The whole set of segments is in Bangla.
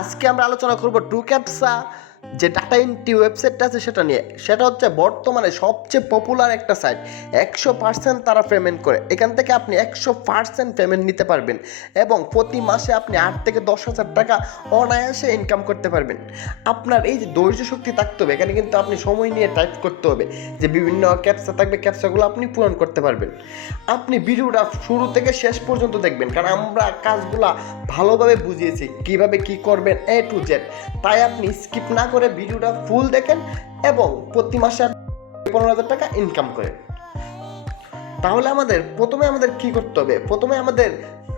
আজকে আমরা আলোচনা করব 2captcha যে ডাটা এন্ট্রি ওয়েবসাইটটা আছে সেটা নিয়ে। সেটা হচ্ছে বর্তমানে সবচেয়ে পপুলার একটা সাইট। 100% তারা পেমেন্ট করে। এখান থেকে আপনি 100% পেমেন্ট নিতে পারবেন এবং প্রতি মাসে আপনি 8 থেকে 10,000 টাকা অনায়াসে ইনকাম করতে পারবেন। আপনার এই যে ধৈর্য শক্তি থাকতে হবে, এখানে কিন্তু আপনি সময় নিয়ে টাইপ করতে হবে, যে বিভিন্ন ক্যাপচা থাকবে, ক্যাপচাগুলো আপনি পূরণ করতে পারবেন। আপনি ভিডিওটা শুরু থেকে শেষ পর্যন্ত দেখবেন, কারণ আমরা কাজগুলা ভালোভাবে বুঝিয়েছি কীভাবে কী করবেন A to Z। তাই আপনি স্কিপ না করে ভিডিওটা ফুল দেখেন এবং প্রতি মাসে 15,000 টাকা ইনকাম করেন। তাহলে প্রথমে আমাদের কি করতে হবে? প্রথমে আমাদের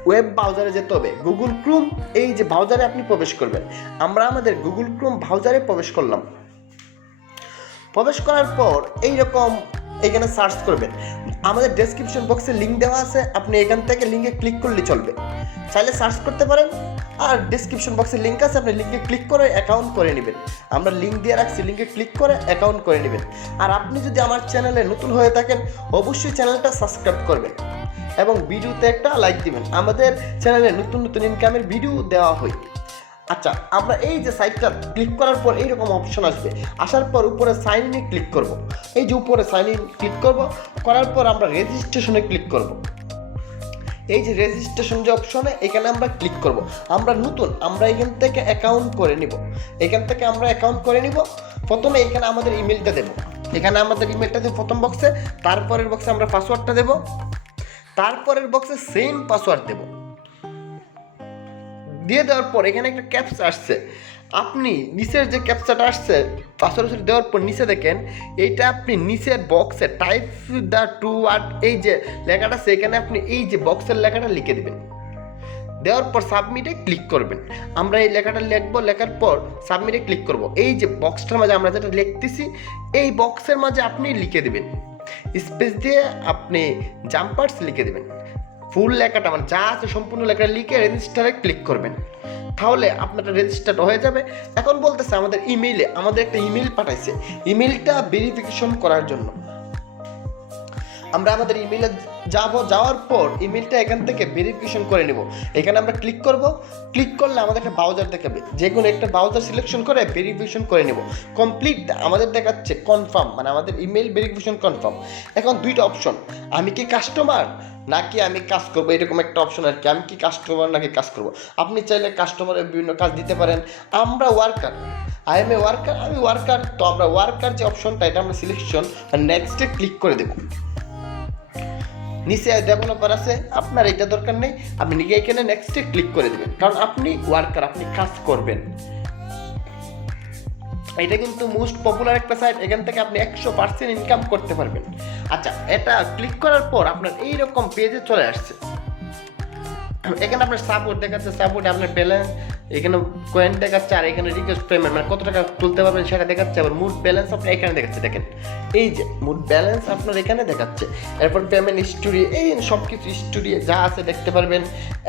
ওয়েব ব্রাউজারে যেতে হবে। গুগল ক্রোম, এই যে ব্রাউজারে আপনি প্রবেশ করবেন। আমরা আমাদের গুগল ক্রোম ব্রাউজারে প্রবেশ করলাম। প্রবেশ করার পর এইরকম এখানে সার্চ করবেন। আমাদের ডেসক্রিপশন বক্সে লিঙ্ক দেওয়া আছে, আপনি এখান থেকে লিঙ্কে ক্লিক করলে চলবে। চাইলে সার্চ করতে পারেন, আর ডেসক্রিপশন বক্সে লিঙ্ক আছে, আপনি লিঙ্কে ক্লিক করে অ্যাকাউন্ট করে নেবেন। আমরা লিঙ্ক দিয়ে রাখছি, লিঙ্কে ক্লিক করে অ্যাকাউন্ট করে নেবেন। আর আপনি যদি আমার চ্যানেলে নতুন হয়ে থাকেন, অবশ্যই চ্যানেলটা সাবস্ক্রাইব করবেন এবং ভিডিওতে একটা লাইক দিবেন। আমাদের চ্যানেলে নতুন নতুন ইনকামের ভিডিও দেওয়া হয়। আচ্ছা, আমরা এই যে সাইটটা ক্লিক করার পর এইরকম অপশন আসবে। আসার পর উপরে সাইন ইনে ক্লিক করব। এই যে উপরে সাইন ইন ক্লিক করব, করার পর আমরা রেজিস্ট্রেশনে ক্লিক করব। এই যে রেজিস্ট্রেশন যে অপশনে, এখানে আমরা ক্লিক করব। আমরা নতুন, আমরা এখান থেকে অ্যাকাউন্ট করে নিব। এখান থেকে আমরা অ্যাকাউন্ট করে নিব। প্রথমে এখানে আমাদের ইমেলটা দেব। এখানে আমাদের ইমেলটা দেব প্রথম বক্সে, তারপরের বক্সে আমরা পাসওয়ার্ডটা দেব, তারপরের বক্সে সেম পাসওয়ার্ড দেব। দিয়ে দেওয়ার পর এখানে একটা ক্যাপচা আসছে। আপনি নিচের যে ক্যাপচাটা আসছে পাসওয়ার্ড দেওয়ার পর নিচে দেখেন, এইটা আপনি নিচের বক্সে টাইপ দ্য টু ওয়ার্ড, এই যে লেখাটা আছে এখানে আপনি এই যে বক্সের লেখাটা লিখে দেবেন। দেওয়ার পর সাবমিটে ক্লিক করবেন। আমরা এই লেখাটা লিখবো, লেখার পর সাবমিটে ক্লিক করব। এই যে বক্সটার মাঝে আমরা যেটা লিখতেছি, এই বক্সের মাঝে আপনি লিখে দেবেন, স্পেস দিয়ে আপনি জাম্পার্স লিখে দেবেন। ফুল লেখাটা মানে যা আছে সম্পূর্ণ লেখাটা লিখে রেজিস্টারে ক্লিক করবেন। তাহলে আপনারটা রেজিস্টার্ড হয়ে যাবে। এখন বলতেছে আমাদের ইমেইলে, আমাদের একটা ইমেইল পাঠাইছে, ইমেইলটা ভেরিফিকেশন করার জন্য। আমরা আমাদের ইমেইলে যাওয়ার পর ইমেইলটা এখান থেকে ভেরিফিকেশন করে নেব। এখানে আমরা ক্লিক করব। ক্লিক করলে আমাদের একটা ব্রাউজার দেখাবে, যে কোনো একটা ব্রাউজার সিলেকশন করে ভেরিফিকেশন করে নেব। কমপ্লিট আমাদের দেখাচ্ছে কনফার্ম, মানে আমাদের ইমেইল ভেরিফিকেশন কনফার্ম। এখন দুইটা অপশন, আমি কি কাস্টমার নাকি আমি কাজ করবো, এরকম একটা অপশন আর কি। আমি কি কাস্টমার নাকি কাজ করবো। আপনি চাইলে কাস্টমারের বিভিন্ন কাজ দিতে পারেন। আমরা worker, I M A worker, আমি ওয়ার্কার। তো আমরা ওয়ার্কার যে অপশনটা, এটা আমরা সিলেকশন নেক্সটে ক্লিক করে দেবো। নিচে ডেভেলপার আছে, আপনার এটা দরকার নেই, আপনি নিজে এখানে নেক্সটে ক্লিক করে দেবেন, কারণ আপনি ওয়ার্কার, আপনি কাজ করবেন। এটা কিন্তু মোস্ট পপুলার একটা সাইট, এখান থেকে আপনি 100% ইনকাম করতে পারবেন। আচ্ছা, এটা ক্লিক করার পর আপনার এইরকম পেজে চলে আসছে। এখানে আপনার সাপোর্ট দেখাচ্ছে, সাপোর্টে আপনার ব্যালেন্স, এখানে কয়েন দেখাচ্ছে, আর এখানে রিকোয়েস্ট পেমেন্ট মানে কত টাকা তুলতে পারবেন সেটা দেখাচ্ছে। আবার মুড ব্যালেন্স আপনার এখানে দেখাচ্ছে, দেখেন এই যে মুড ব্যালেন্স আপনার এখানে দেখাচ্ছে। এরপর পেমেন্ট হিস্টোরি, এই সব কিছু হিস্টোরি যা আছে দেখতে পারবেন।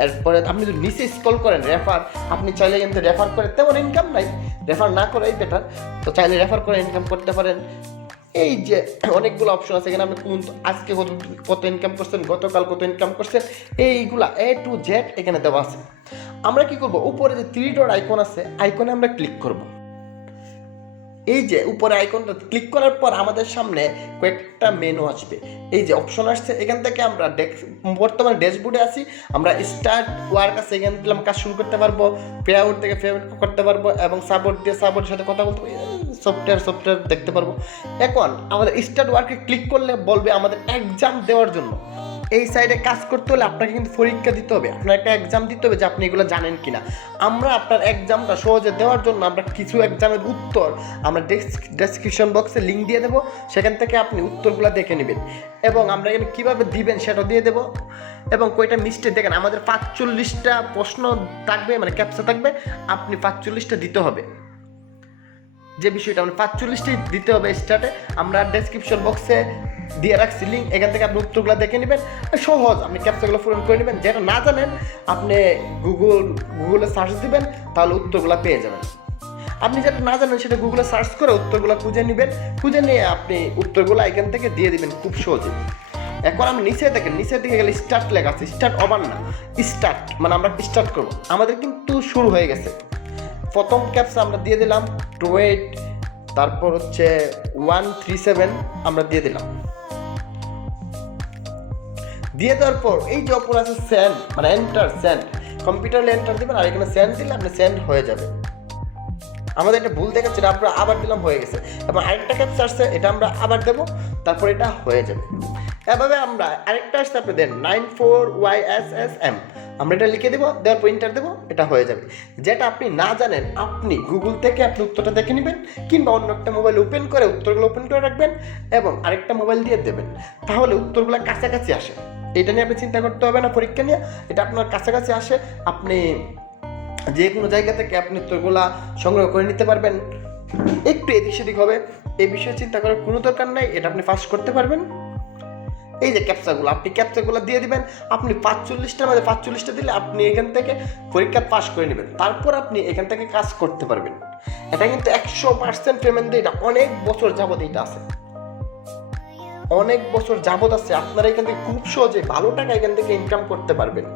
এরপরে আপনি যদি নিচে স্ক্রল করেন রেফার, আপনি চাইলে কিন্তু রেফার করে, তেমন ইনকাম নাই, রেফার না করাই বেটার। তো চাইলে রেফার করে ইনকাম করতে পারেন। এই যে অনেকগুলো অপশন আছে এখানে, আপনি কোন আজকে কত ইনকাম করছেন, গতকাল কত ইনকাম করছেন, এইগুলা A to Z এখানে দেওয়া আছে। আমরা কি করব, উপরে যে 3 ডট আইকন আছে, আইকনে আমরা ক্লিক করব। এই যে উপরে আইকনটা ক্লিক করার পর আমাদের সামনে কয়েকটা মেনু আসবে। এই যে অপশন আসছে, এখান থেকে আমরা বর্তমানে ড্যাশবোর্ডে আছি, আমরা স্টার্ট ওয়ার্ক আছে, এখান থেকে আমরা কাজ শুরু করতে পারবো, পে আউট থেকে পে আউট করতে পারবো এবং সাপোর্ট দিয়ে সাপোর্টের সাথে কথা বলতে সফটওয়্যার দেখতে পারবো। এখন আমাদের স্টার্ট ওয়ার্কে ক্লিক করলে বলবে আমাদের এক্সাম দেওয়ার জন্য। এই সাইডে কাজ করতে হলে আপনাকে কিন্তু পরীক্ষা দিতে হবে, আপনার একটা এক্সাম দিতে হবে যে আপনি এগুলো জানেন কিনা। আমরা আপনার এক্সামটা সহজে দেওয়ার জন্য আমরা কিছু এক্সামের উত্তর আমরা ডেসক্রিপশন বক্সে লিঙ্ক দিয়ে দেবো, সেখান থেকে আপনি উত্তরগুলো দেখে নেবেন এবং আমরা এখানে কীভাবে দিবেন সেটা দিয়ে দেবো। এবং কয়টা মিস্টেক দেখেন, আমাদের 45টা প্রশ্ন থাকবে, মানে ক্যাপচা থাকবে, আপনি 45টা দিতে হবে। যে বিষয়টা আমরা 45টি দিতে হবে স্টার্টে, আমরা ডেসক্রিপশন বক্সে দিয়ে রাখছি লিঙ্ক, এখান থেকে আপনি উত্তরগুলো দেখে নেবেন। সহজ, আপনি ক্যাপচাগুলো পূরণ করে নেবেন। যেটা না জানেন আপনি গুগলে সার্চ দিবেন, তাহলে উত্তরগুলো পেয়ে যাবেন। আপনি যেটা না জানেন সেটা গুগলে সার্চ করে উত্তরগুলো খুঁজে নেবেন, খুঁজে নিয়ে আপনি উত্তরগুলো এখান থেকে দিয়ে দিবেন খুব সহজে। এখন আমি নিচে দেখেন, নিচের দিকে গেলে স্টার্ট লেখা আছে, স্টার্ট ওভার না, স্টার্ট মানে আমরা স্টার্ট করবো। আমাদের কিন্তু শুরু হয়ে গেছে। প্রথম ক্যাপচা আমরা দিয়ে দিলাম 28, তারপর হচ্ছে 137 আমরা দিয়ে দিলাম। দিয়ে দেওয়ার পর এই যে অপর আছে সেন্ড, মানে এন্টার সেন্ড, কম্পিউটারে এন্টার দিবেন আর এখানে সেন্ড দিলে আপনি সেন্ড হয়ে যাবে। আমাদের এটা ভুল দেখাচ্ছে, এটা আমরা আবার দিলাম, হয়ে গেছে। এবং আরেকটা ক্যাপচা আসছে, এটা আমরা আবার দেবো, তারপর এটা হয়ে যাবে। এভাবে আমরা আরেকটা আসছে আপনি দেন 94YSSM, আমরা এটা লিখে দেবো, দেওয়ার পর এন্টার দেবো, এটা হয়ে যাবে। যেটা আপনি না জানেন আপনি গুগল থেকে আপনি উত্তরটা দেখে নেবেন, কিংবা অন্য একটা মোবাইল ওপেন করে উত্তরগুলো ওপেন করে রাখবেন এবং আরেকটা মোবাইল দিয়ে দেবেন, তাহলে উত্তরগুলো কাছাকাছি আসে। এটা নিয়ে আপনি চিন্তা করতে হবে না পরীক্ষা নিয়ে, এটা আপনার কাছাকাছি আসে। আপনি যে কোনো জায়গা থেকে আপনি উত্তরগুলা সংগ্রহ করে নিতে পারবেন। একটু এদিক সেদিক হবে, এই বিষয়ে চিন্তা করার কোনো দরকার নাই, এটা আপনি ফাস্ট করতে পারবেন। এই যে ক্যাপচাগুলো, আপনি ক্যাপচাগুলো দিয়ে দিবেন। আপনি 45টার মধ্যে 45টা দিলে আপনি এখান থেকে পরীক্ষা পাস করে নেবেন, তারপর আপনি এখান থেকে কাজ করতে পারবেন। এটা কিন্তু 100% পেমেন্ট দিয়ে, এটা অনেক বছর যাবত এটা আছে, অনেক বছর যাবত আছে। আপনারা এখান থেকে খুব সহজে ভালো টাকা এখান থেকে ইনকাম করতে পারবেন।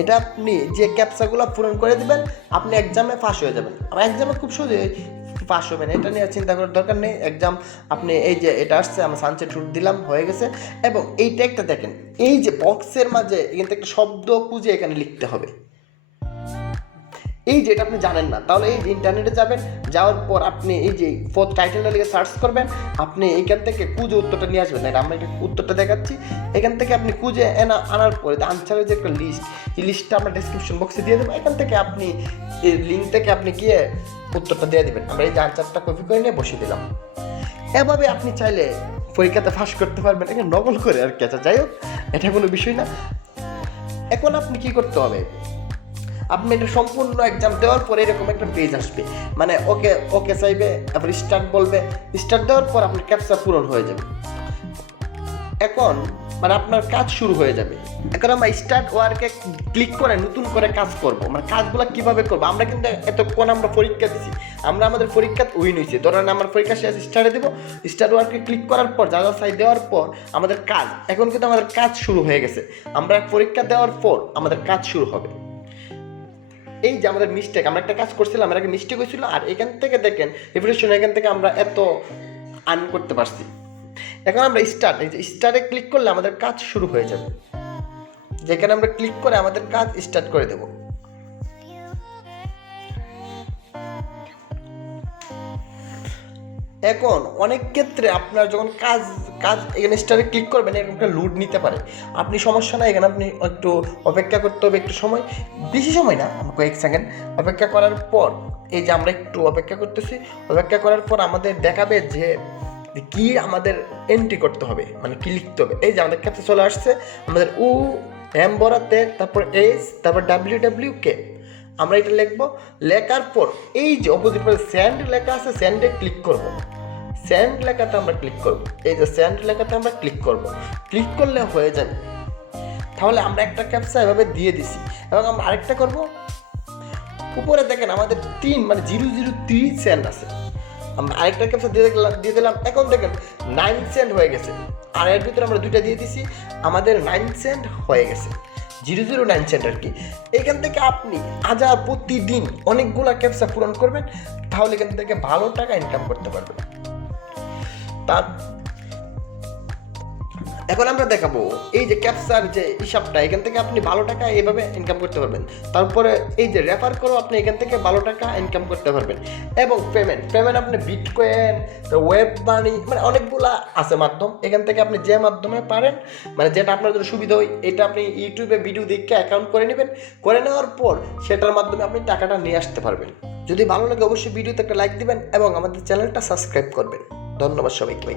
এটা আপনি যে ক্যাপচাগুলো পূরণ করে দিবেন, আপনি এক্সামে পাস হয়ে যাবেন। আর এক্সামে খুব সহজে পাস হবেন, এটা নিয়ে চিন্তা করার দরকার নেই। এক্সাম আপনি এই যে এটা আসছে, আমরা সানসেট রুট দিলাম, হয়ে গেছে। এবং এইটা একটা দেখেন, এই যে বক্সের মাঝে এখান থেকে একটা শব্দ খুঁজে এখানে লিখতে হবে। এই যে এটা আপনি জানেন না, তাহলে এই যে ইন্টারনেটে যাবেন, যাওয়ার পর আপনি এই যে টাইটেলটা লিখে সার্চ করবেন, আপনি এইখান থেকে খুঁজে উত্তরটা নিয়ে আসবেন। এটা আমরা উত্তরটা দেখাচ্ছি, এখান থেকে আপনি খুঁজে আনার পরে আনসারের যে একটা লিস্ট, এই লিস্টটা আমরা ডিসক্রিপশন বক্সে দিয়ে দেবো। এখান থেকে আপনি এই লিঙ্ক থেকে আপনি গিয়ে উত্তরটা দিয়ে দেবেন। আমরা এই যে আনসারটা কপি করে নিয়ে বসিয়ে দিলাম। এভাবে আপনি চাইলে পরীক্ষাতে পাস করতে পারবেন, এটা নকল করে আর কি। আচ্ছা যাই হোক, এটা কোনো বিষয় না। এখন আপনি কি করতে হবে, আপনি এটা সম্পূর্ণ এক্সাম দেওয়ার পরে এরকম একটা পেজ আসবে, মানে ওকে ওকে চাইবে, তারপর স্টার্ট বলবে, স্টার্ট দেওয়ার পর আপনার ক্যাপচা পূরণ হয়ে যাবে। এখন মানে আপনার কাজ শুরু হয়ে যাবে। এখন আমরা স্টার্ট ওয়ার্কে ক্লিক করে নতুন করে কাজ করব। মানে কাজগুলো কীভাবে করবো, আমরা কিন্তু এতক্ষণ আমরা পরীক্ষা দিচ্ছি, আমরা আমাদের পরীক্ষা উইন হয়েছি, ধরেন আমার পরীক্ষা শেষ, স্টার্টে দেবো, স্টার্ট ওয়ার্কে ক্লিক করার পর যা যা সাইড দেওয়ার পর আমাদের কাজ, এখন কিন্তু আমাদের কাজ শুরু হয়ে গেছে। আমরা পরীক্ষা দেওয়ার পর আমাদের কাজ শুরু হবে। এই যে আমাদের মিস্টেক, আমরা একটা কাজ করছিলাম, এর আগে মিস্টেক হয়েছিল, আর এখান থেকে দেখেন রিফ্রেশন, এখান থেকে আমরা এত আর্ন করতে পারছি। এখন আমরা স্টার্ট, এই যে স্টার্টে ক্লিক করলে আমাদের কাজ শুরু হয়ে যাবে, যেখানে আমরা ক্লিক করে আমাদের কাজ স্টার্ট করে দেব। এখন অনেক ক্ষেত্রে আপনার যখন কাজ এখানে স্টারে ক্লিক করবেন, এরকম একটা লোড নিতে পারে। আপনি সমস্যা নাই, এখানে আপনি একটু অপেক্ষা করতে হবে, একটু সময়, বেশি সময় না, কয়েক সেকেন্ড অপেক্ষা করার পর, এই যে আমরা একটু অপেক্ষা করতেছি, অপেক্ষা করার পর আমাদের দেখাবে যে কি আমাদের এন্ট্রি করতে হবে, মানে কি লিখতে হবে। এই যে আমাদের কাছে চলে আসছে, আমাদের এম বরাতে, তারপর এইচ, তারপর WWK, আমরা এটা লিখবো। লেখার পর এই যে অপোজিট পাশে সেন্ড লেখা আছে, সেন্ডে ক্লিক করব। সেন্ড লেখাতে আমরা ক্লিক করব, এই যে সেন্ড লেখাতে আমরা ক্লিক করব। ক্লিক করলে হয়ে যাবে। তাহলে আমরা একটা ক্যাপচা এভাবে দিয়ে দিছি, এবং আমরা আরেকটা করব। উপরে দেখেন আমাদের 3 মানে 003 সেন্ড আছে, আমরা আরেকটা ক্যাপচা দিয়ে দিলাম। এখন দেখেন 9 সেন্ড হয়ে গেছে, আর এর ভিতরে আমরা 2টা দিয়ে দিছি, আমাদের 9 সেন্ড হয়ে গেছে, 009 সেন্ট আর কি। এখান থেকে আপনি প্রতিদিন অনেকগুলো ক্যাপচা পূরণ করবেন, তাহলে এখান থেকে ভালো টাকা ইনকাম করতে পারবেন। তার এখন আমরা দেখাবো এই যে ক্যাপচার যে হিসাবটা, এখান থেকে আপনি ভালো টাকা এইভাবে ইনকাম করতে পারবেন। তারপরে এই যে রেফার করো, আপনি এখান থেকে ভালো টাকা ইনকাম করতে পারবেন। এবং পেমেন্ট আপনি বিটকয়েন, ওয়েব মানি, মানে অনেকগুলা আছে মাধ্যম, এখান থেকে আপনি যে মাধ্যমে পারেন, মানে যেটা আপনার জন্য সুবিধা হয়, এটা আপনি ইউটিউবে ভিডিও দেখে অ্যাকাউন্ট করে নেবেন, করে নেওয়ার পর সেটার মাধ্যমে আপনি টাকাটা নিয়ে আসতে পারবেন। যদি ভালো লাগে অবশ্যই ভিডিওতে একটা লাইক দিবেন এবং আমাদের চ্যানেলটা সাবস্ক্রাইব করবেন। ধন্যবাদ সবাইকে।